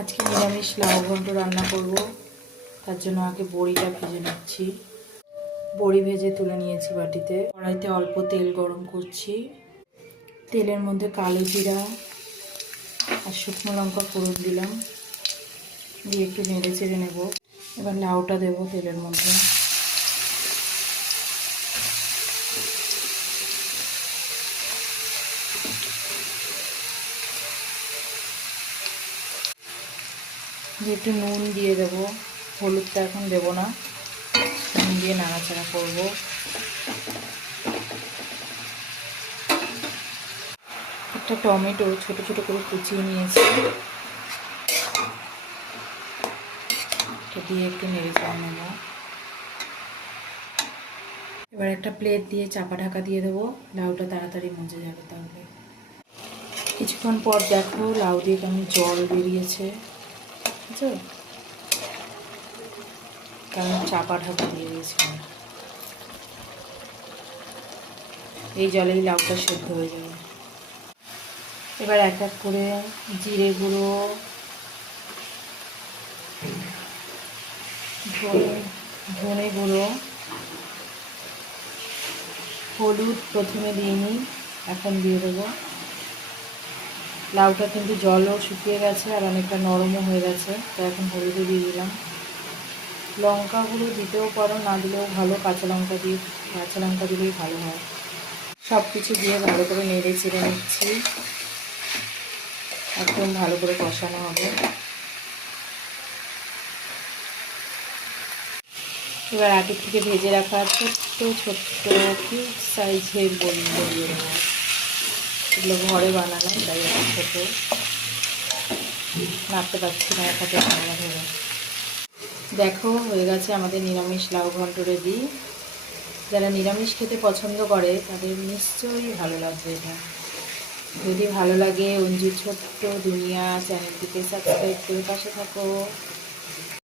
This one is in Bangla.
আজকে নিরামিষ লাউ ঘন্ট রান্না করব। তার জন্য আগে বড়িটা ভেজে নিচ্ছি। বড়ি ভেজে তুলে নিয়েছি বাটিতে। কড়াইতে অল্প তেল গরম করছি। তেলের মধ্যে কালো জিরা আর শুকনো লঙ্কা ফোড়ন দিলাম, দিয়ে একটু নেড়ে চেড়ে নেব। এবার লাউটা দেবো তেলের মধ্যে। দিয়ে একটু নুন দিয়ে দেবো, হলুদটা এখন দেবো না, নুন দিয়ে নাড়াচাড়া করব। একটা টমেটো ছোট ছোট করে কুচিয়ে নিয়েছি, এটা দিয়ে একটু নেড়ে চেড়ে নেব। এবার একটা প্লেট দিয়ে চাপা ঢাকা দিয়ে দেবো, লাউটা তাড়াতাড়ি মজে যাবে। তাহলে কিছুক্ষণ পর দেখো লাউ দিয়ে কেমন জল বেরিয়েছে, বুঝছো? কারণ চাপা ঢাকা দিয়ে দিয়েছিলাম। এই জলেই লাউটা সেদ্ধ হয়ে যাবে। এবার এক এক করে জিরে গুঁড়ো, ধনে গুঁড়ো, হলুদ প্রথমে দিইনি, এখন দিয়ে দেবো। লাউটা কিন্তু জলও শুকিয়ে গেছে আর অনেকটা নরমও হয়ে গেছে, তো এখন হলুদও দিয়ে দিলাম। লঙ্কা গুঁড়ো দিতেও পারো, না দিলেও ভালো, কাঁচা লঙ্কা দিলেই ভালো হয়। সব কিছু দিয়ে ভালো করে নেড়ে চেড়ে নিচ্ছি, একদম ভালো করে কষানো হবে। এবার আগে থেকে ভেজে রাখা ছোট্ট ছোট্ট কিউব সাইজের বড়ি দিয়ে দেবো। এগুলো ঘরে বানানো, তাই একটু ছোটো, নাড়তে পারছি না, এক হাতে ঠান্ডা ধরে। দেখো হয়ে গেছে আমাদের নিরামিষ লাউ ঘন্ট রেডি। যারা নিরামিষ খেতে পছন্দ করে তাদের নিশ্চয়ই ভালো লাগবে এটা। যদি ভালো লাগে অঞ্জুর ছোট্ট দুনিয়া চ্যানেলটিকে সাবস্ক্রাইব করে পাশে থাকো।